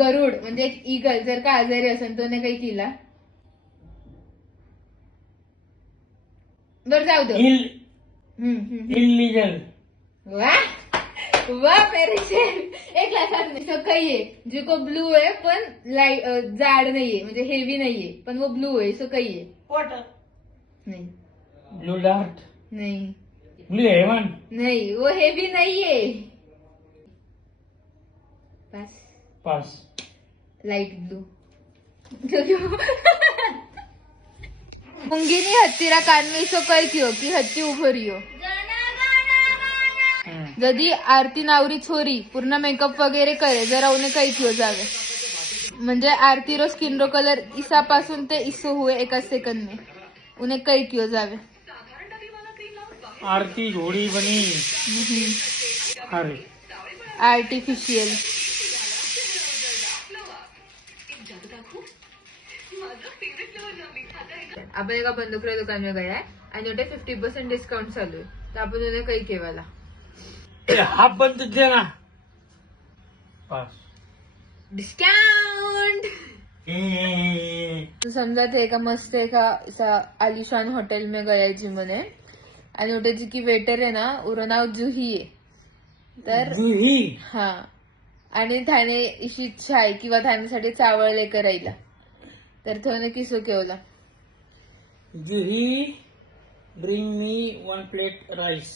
गरुड म्हणजे एक ईगल जर का आजारी असेल तो ने काही केला बरं जाऊ दे इलीगल वाह वाह मेरे शेर एक लक्षात नाही तो काही आहे जो को ब्लू आहे पण लाइट जाड नाहीये म्हणजे हेवी नाहीये पण वो ब्लू आहे सो काही आहे वॉटर नाही ब्लू डार्ट नाही ब्लू हेवन नहीं वो हेवी नहीं है पास पास लाइट ब्लू मुंगीनी हत्तीरा कानमी सो कई क्यों कि हत्ती उभो रियो जदी आरती नावरी छोरी पूर्ण मेकअप वगैरे करे जरा उन्हें कई क्यों जावे म्हणजे आरती रो स्किन रो कलर इसापासून ते इसो हुए एका सेकंड में उन्हें कई क्यों जावे आरती घोड़ी बनी अरे आर्टिफिशियल आपण एका बंदुकल्या दुकानावर गया आहे आणि उठे 50% डिस्काउंट चालू आहे तर आपण उन्हें काही केवाला हाफ बंद दे ना पास डिस्काउंट तो समजा थे एका मस्त एका आलिशान हॉटेल में गया जी मने आणि उठे जी की वेटर आहे ना उरो नाव जुही आहे तर जुही हा आणि थाने इशी इच्छा आहे किंवा थानेसाठी चावळ लेकर राहिला तर थोने किसो केवला Juhi bring me 1 plate rice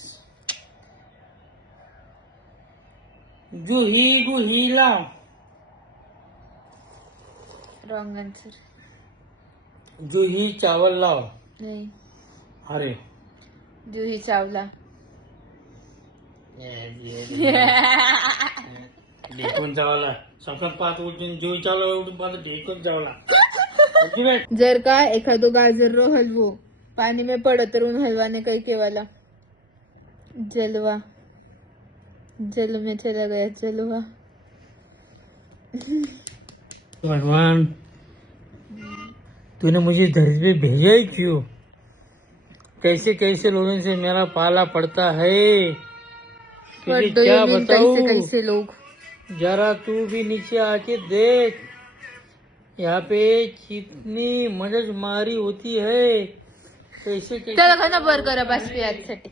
Juhi गुही लाव रॉंग आंसर जुही चावल लाव नाही अरे जुही चावला ढेकून चावला सकाळ 5 उठून जुही चावला उठून 5 ढेकून चावला जर का एखादो गाजर रो हलवो पानी में पड़ो तर उन हलवा ने कई केवाला जलवा जल में चला गया जलवा भगवान तूने मुझे धरती पे भेजा ही क्यों कैसे कैसे लोगों से मेरा पाला पड़ता है तुझे क्या बताऊं कैसे लोग जरा तू भी नीचे आके देख यहाँ पे कितनी मगजमारी होती है कैसे कैसे चला खाना बर करा बस पे आज साठी